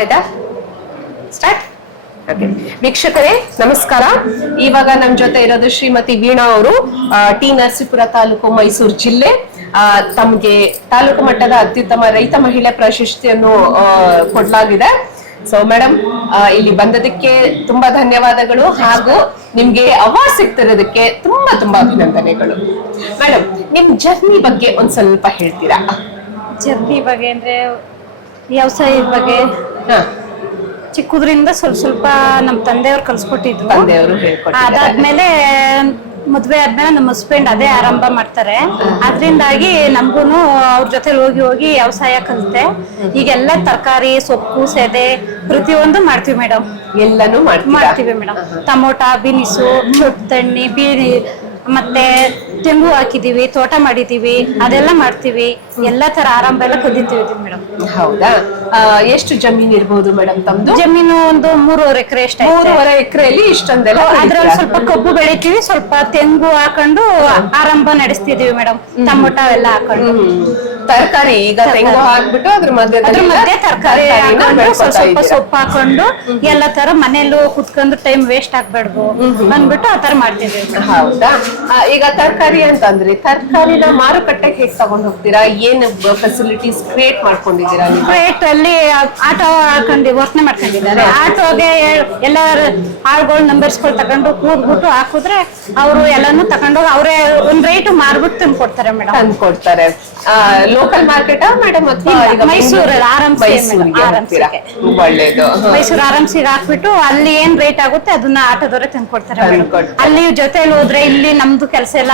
ಆಯ್ತಾ start. Okay ವೀಕ್ಷಕರೇ ನಮಸ್ಕಾರ. ಇವಾಗ ನಮ್ ಜೊತೆ ಇರೋದು ಶ್ರೀಮತಿ ವೀಣಾ ಅವರು, ಟಿ ನರಸೀಪುರ ತಾಲೂಕು, ಮೈಸೂರು ಜಿಲ್ಲೆ. ತಮ್ಗೆ ತಾಲೂಕು ಮಟ್ಟದ ಅತ್ಯುತ್ತಮ ರೈತ ಮಹಿಳೆ ಪ್ರಶಸ್ತಿಯನ್ನು ಕೊಡ್ಲಾಗಿದೆ. ಸೊ ಮೇಡಮ್, ಇಲ್ಲಿ ಬಂದದಕ್ಕೆ ತುಂಬಾ ಧನ್ಯವಾದಗಳು, ಹಾಗೂ ನಿಮ್ಗೆ ಅವಾರ್ಡ್ ಸಿಗ್ತಿರೋದಕ್ಕೆ ತುಂಬಾ ತುಂಬಾ ಅಭಿನಂದನೆಗಳು. ಮೇಡಮ್, ನಿಮ್ ಜರ್ನಿ ಬಗ್ಗೆ ಒಂದ್ ಸ್ವಲ್ಪ ಹೇಳ್ತೀರಾ? ಜರ್ನಿ ಬಗ್ಗೆ ಅಂದ್ರೆ ವ್ಯವಸಾಯದ ಬಗ್ಗೆ ಚಿಕ್ಕದ್ರಿಂದ ಸ್ವಲ್ಪ ನಮ್ ತಂದೆಯವ್ರು ಕಲ್ಸ್ಕೊಟ್ಟಿದ್ರು. ತಂದೆಯವರು ಹೇಳ್ಕೊಟ್ಟಿದ್ದಾರೆ. ಅದಾದ್ಮೇಲೆ ಮದ್ವೆ ಆದ್ಮೇಲೆ ನಮ್ಮ ಹಸ್ಬೆಂಡ್ ಅದೇ ಆರಂಭ ಮಾಡ್ತಾರೆ. ಅದ್ರಿಂದಾಗಿ ನಮ್ಗೂನು ಅವ್ರ ಜೊತೆ ಹೋಗಿ ವ್ಯವಸಾಯ ಕಲಿತೆ. ಈಗೆಲ್ಲ ತರಕಾರಿ, ಸೊಪ್ಪು, ಸೆದೆ ಪ್ರತಿಯೊಂದು ಮಾಡ್ತೀವಿ ಮೇಡಮ್. ಎಲ್ಲಾನು ಮಾಡ್ತೀವಿ ಮೇಡಮ್. ಟಮೋಟ, ಬೀನಿಸು, ತಣ್ಣಿ, ಬೀನಿ, ಮತ್ತೆ ತೆಂಗು ಹಾಕಿದೀವಿ, ತೋಟ ಮಾಡಿದೀವಿ, ಅದೆಲ್ಲ ಮಾಡ್ತೀವಿ. ಎಲ್ಲಾ ತರ ಆರಂಭ ಎಲ್ಲ ಕಲಿತೀವಿ ಮೇಡಮ್. ಹೌದಾ? ಎಷ್ಟು ಜಮೀನ್ ಇರ್ಬೋದು ಮೇಡಮ್ ತಮ್ದು? ಜಮೀನು ಒಂದು 3.5 ಎಕರೆ ಅಷ್ಟೇ. 3.5 ಎಕರೆಯಲ್ಲಿ ಇಷ್ಟೊಂದೆಲ್ಲ? ಅದ್ರಲ್ಲಿ ಸ್ವಲ್ಪ ಕಬ್ಬು ಬೆಳಿತೀವಿ, ಸ್ವಲ್ಪ ತೆಂಗು ಹಾಕೊಂಡು ಆರಂಭ ನಡೆಸ್ತಿದೀವಿ ಮೇಡಮ್. ಟಮೋಟ ಎಲ್ಲ ಹಾಕೊಂಡು. ತರಕಾರಿ ಈಗ ತೆಂಗು ಹಾಕ್ಬಿಟ್ಟು ಅದ್ರ ಮಧ್ಯೆ ತರಕಾರಿ ಹಾಕೊಂಡು ಸ್ವಲ್ಪ ಸೊಪ್ಪು ಹಾಕೊಂಡು ಎಲ್ಲ ತರ ಮನೇಲೂ ಕುತ್ಕೊಂಡು ಟೈಮ್ ವೇಸ್ಟ್ ಆಗ್ಬಾರ್ದು ಅಂದ್ಬಿಟ್ಟು ಆ ತರ ಮಾಡ್ತಿದ್ದೀವಿ. ಹೌದಾ? ಈಗ ತರಕಾರಿ ಅಂತಂದ್ರೆ ತರಕಾರಿನ ಮಾರುಕಟ್ಟೆಗೆ ಹೇಗೆ ತಗೊಂಡ್ ಹೋಗ್ತೀರಾ? ಏನ್ ಫೆಸಿಲಿಟೀಸ್ ಕ್ರಿಯೇಟ್ ಮಾಡ್ಕೊಂಡಿದ್ದೀರಾ? ಕ್ರಿಯೇಟ್ ಅಲ್ಲಿ ಆಟೋ ಹಾಕೊಂಡು ವರ್ತನೆ ಮಾಡ್ಕೊಂಡಿದ್ದಾರೆ. ಆಟೋಗೆ ಎಲ್ಲ ಆಳ್ಗಳು ನಂಬರ್ಸ್ಗಳು ತಗೊಂಡು ಕೂರ್ಬಿಟ್ಟು ಹಾಕಿದ್ರೆ ಅವರು ಎಲ್ಲಾನು ತಗೊಂಡೋಗಿ ಅವರೇ ಒಂದ್ ರೇಟ್ ಮಾರ್ಬಿಟ್ಟು ತಂದು ಕೊಡ್ತಾರೆ ಮೇಡಮ್. ತಂದು ಕೊಡ್ತಾರೆ. ಲೋಕಲ್ ಮಾರ್ಕೆಟ್ ಮೇಡಮ್ ಅಥವಾ ಮೈಸೂರು ಒಳ್ಳೇದು. ಮೈಸೂರು ಆರಾಮ್ಸಿಗೆ ಹಾಕ್ಬಿಟ್ಟು ಅಲ್ಲಿ ಏನ್ ರೇಟ್ ಆಗುತ್ತೆ ಅದನ್ನ ಆಟೋದವರೇ ತಂದು ಕೊಡ್ತಾರೆ. ಅಲ್ಲಿ ಜೊತೆಲಿ ಹೋದ್ರೆ ಇಲ್ಲಿ ನಮ್ದು ಕೆಲಸ ಎಲ್ಲ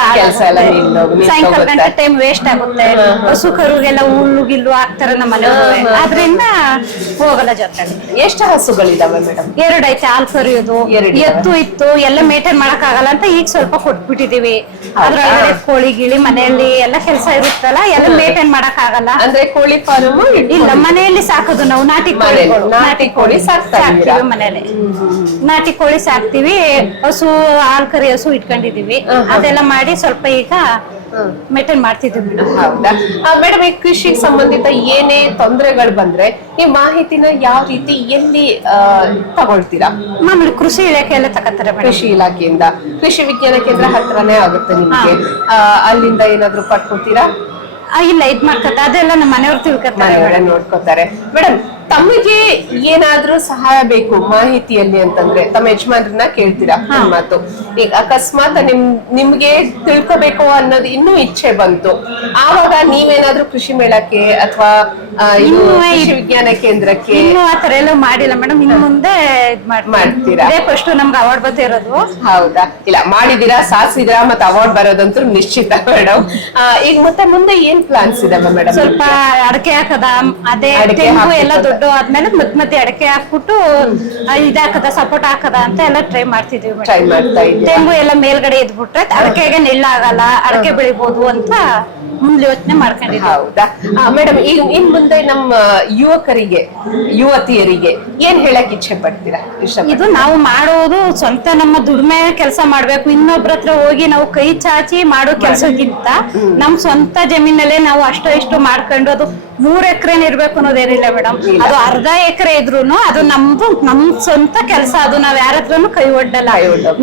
ಸಾಯಂಕಾಲ ಗಂಟೆ ಟೈಮ್ ವೇಸ್ಟ್ ಆಗುತ್ತೆ. ಹಸು ಕರುಗೆಲ್ಲ ಹುಲ್ಲು ಗಿಲ್ಲು ಹಾಕ್ತಾರೆ ನಮ್ಮ ಮನೆಯವ್ರೆ. ಆದ್ರಿಂದ ಹೋಗಲ್ಲ ಜೊತೆ. ಎಷ್ಟು ಹಸುಗಳಿದಾವೆ ಮೇಡಮ್? 2 ಐತೆ. ಹಾಲು ಕರಿಯೋದು, ಎತ್ತು ಇತ್ತು, ಎಲ್ಲ ಮೇಂಟೈನ್ ಮಾಡಕ್ ಆಗಲ್ಲ ಅಂತ ಈಗ ಸ್ವಲ್ಪ ಕೊಟ್ಬಿಟ್ಟಿದೀವಿ. ಅದ್ರೊಳಗಡೆ ಕೋಳಿ ಗಿಳಿ ಮನೆಯಲ್ಲಿ ಎಲ್ಲ ಕೆಲಸ ಇರುತ್ತಲ್ಲ, ಎಲ್ಲ ಮೇಂಟೈನ್ ಮಾಡಕ್ ಆಗಲ್ಲ. ಅಂದ್ರೆ ಕೋಳಿ ಫಾರ್ಮ್ ಇಲ್ಲ, ಮನೆಯಲ್ಲಿ ಸಾಕೋದು ನಾವು. ನಾಟಿ ಕೋಳಿ ಸಾಕ್ತೀವಿ ಮನೇಲಿ. ನಾಟಿ ಕೋಳಿ ಸಾಕ್ತಿವಿ. ಹಸು, ಹಾಲು ಕರಿ ಹಸು ಇಟ್ಕೊಂಡಿದೀವಿ. ಅದೆಲ್ಲ ಮಾಡಿ ಸ್ವಲ್ಪ ಈಗ ಮೇಂಟೈನ್ ಮಾಡ್ತಿದ್ದೀವಿ ಮೇಡಮ್. ಹೌದಾ ಮೇಡಮ್? ಈ ಕೃಷಿಗೆ ಸಂಬಂಧಿತ ಏನೇ ತೊಂದರೆಗಳು ಬಂದ್ರೆ ಈ ಮಾಹಿತಿನ ಯಾವ ರೀತಿ ಎಲ್ಲಿ ತಗೊಳ್ತೀರಾ? ಮಾಮೂಲಿ ಕೃಷಿ ಇಲಾಖೆಯಲ್ಲೇ ತಗೋತಾರೆ. ಕೃಷಿ ಇಲಾಖೆಯಿಂದ ಕೃಷಿ ವಿಜ್ಞಾನ ಕೇಂದ್ರ ಹತ್ರನೇ ಆಗುತ್ತೆ ನಿಮ್ಗೆ. ಅಲ್ಲಿಂದ ಏನಾದ್ರು ಪಡ್ಕೊತೀರಾ? ಇಲ್ಲ, ಇದ್ ಮಾಡ್ಕೊತ ಅದೆಲ್ಲ ನಮ್ಮ ಮನೆಯವ್ರು ತಿಳ್ಕೊತಾರೆ, ನೋಡ್ಕೋತಾರೆ. ಮೇಡಮ್, ತಮಗೆ ಏನಾದ್ರೂ ಸಹಾಯ ಬೇಕು ಮಾಹಿತಿಯಲ್ಲಿ ಅಂತಂದ್ರೆ ತಮ್ಮ ಯಜಮಾನ್ರನ್ನ ಕೇಳ್ತೀರಾ? ಮಾತು ಈಗ ಅಕಸ್ಮಾತ್ ನಿಮ್ಗೆ ತಿಳ್ಕೋಬೇಕು ಅನ್ನೋದು ಇನ್ನೂ ಇಚ್ಛೆ ಬಂತು, ಆವಾಗ ನೀವೇನಾದ್ರೂ ಕೃಷಿ ಮೇಳಕ್ಕೆ ಅಥವಾ ಕೃಷಿ ವಿಜ್ಞಾನ ಕೇಂದ್ರಕ್ಕೆ? ಇನ್ನೂ ಆತರ ಎಲ್ಲ ಮಾಡಿಲ್ಲ ಮೇಡಮ್. ಇನ್ನು ಮುಂದೆ ಮಾಡ್ತೀರಾ? ಫಸ್ಟ್ ನಮ್ಗೆ ಅವಾರ್ಡ್ ಬರ್ತಿರೋದು. ಹೌದಾ? ಇಲ್ಲ, ಮಾಡಿದೀರಾ, ಸಾಧಿಸಿದಿರಾ, ಮತ್ತೆ ಅವಾರ್ಡ್ ಬರೋದಂತೂ ನಿಶ್ಚಿತ ಮೇಡಮ್. ಈಗ ಮತ್ತೆ ಮುಂದೆ ಏನ್ ಪ್ಲಾನ್ಸ್ ಇದಾವೆ ಮೇಡಮ್? ಸ್ವಲ್ಪ ಅಡಕೆ ಹಾಕದ, ಅದೇ ತೆಂಗು ಎಲ್ಲ ದೊಡ್ಡ ಆದ್ಮೇಲೆ ಮಧ್ಯೆ ಅಡಕೆ ಹಾಕ್ಬಿಟ್ಟು ಇದಾಕದ, ಸಪೋರ್ಟ್ ಹಾಕದ ಅಂತ ಎಲ್ಲ ಟ್ರೈ ಮಾಡ್ತಿದೀವಿ. ಟ್ರೈ ಮಾಡ್ತಾ ಇದ್ದೀವಿ. ತೆಂಗು ಎಲ್ಲ ಮೇಲ್ಗಡೆ ಎದ್ಬಿಟ್ರೆ ಅಡಕೆಗೆ ನೆಳ್ಳಾಗಲ್ಲ, ಅಡಕೆ ಬೆಳಿಬಹುದು ಅಂತ ಮುಂದೆ ಯೋಚನೆ ಮಾಡ್ಕೊಂಡಿದ್ದೀವಿ. ಹೌದಾ ಮೇಡಮ್? ಈಗ ಇನ್ ಮುಂದೆ ನಮ್ಮ ಯುವಕರಿಗೆ, ಯುವತಿಯರಿಗೆ ಏನ್ ಹೇಳಕ್ ಇಚ್ಛೆ ಪಡ್ತೀರಾ? ಇದು ನಾವು ಮಾಡೋದು ಸ್ವಂತ ನಮ್ಮ ದುಡಿಮೆ ಕೆಲಸ ಮಾಡ್ಬೇಕು. ಇನ್ನೊಬ್ರ ಹತ್ರ ಹೋಗಿ ನಾವು ಕೈ ಚಾಚಿ ಮಾಡೋ ಕೆಲಸಕ್ಕಿಂತ ನಮ್ ಸ್ವಂತ ಜಮೀನಲ್ಲೇ ನಾವು ಅಷ್ಟೋ ಇಷ್ಟು ಮಾಡ್ಕೊಂಡು, ಅದು 3 ಎಕರೆ ಇರ್ಬೇಕು ಅನ್ನೋದೇನಿಲ್ಲ ಮೇಡಮ್. ಅದು 1/2 ಎಕರೆ ಇದ್ರುನು ಅದು ನಮ್ದು, ನಮ್ ಸ್ವಂತ ಕೆಲಸ. ಅದು ನಾವ್ ಯಾರ ಹತ್ರನು ಕೈ ಒಡ್ಡಲ್ಲ.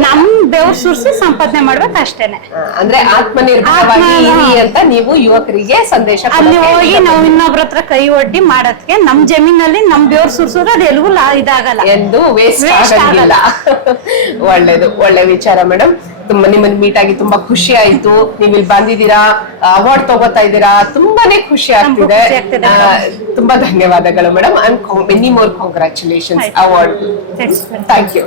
ನಮ್ ಬೆವ್ರು ಸುರಿಸಿ ಸಂಪಾದನೆ ಮಾಡ್ಬೇಕು ಅಷ್ಟೇನೆ. ಅಂದ್ರೆ ಆತ್ಮನಿರ್ಭರವಾಗಿ ಅಂತ ನೀವು ಯುವಕರಿಗೆ ಸಂದೇಶ? ಅಲ್ಲಿ ಹೋಗಿ ನಾವು ಇನ್ನೊಬ್ರ ಹತ್ರ ಕೈ ಒಡ್ಡಿ ಮಾಡದ್ಕೆ ನಮ್ ಜಮೀನಲ್ಲಿ ನಮ್ ಬೆವ್ರು ಸುರಿಸೋದು ಅದು ಎಲ್ಗೂ ಇದಾಗಲ್ಲ, ಎಂದು ವೇಸ್ಟ್ ಆಗಲ್ಲ. ಒಳ್ಳೇದು, ಒಳ್ಳೆ ವಿಚಾರ ಮೇಡಮ್. ತುಂಬಾ ನಿಮ್ಮನ್ನ ಮೀಟ್ ಆಗಿ ತುಂಬಾ ಖುಷಿ ಆಯ್ತು. ನೀವು ಇಲ್ಲಿ ಬಂದಿದ್ದೀರಾ, ಅವಾರ್ಡ್ ತಗೋತಾ ಇದ್ದೀರಾ, ತುಂಬಾನೇ ಖುಷಿ ಆಗ್ತಿದೆ. ತುಂಬಾ ಧನ್ಯವಾದಗಳು madam. Many more congratulations award. Thank you.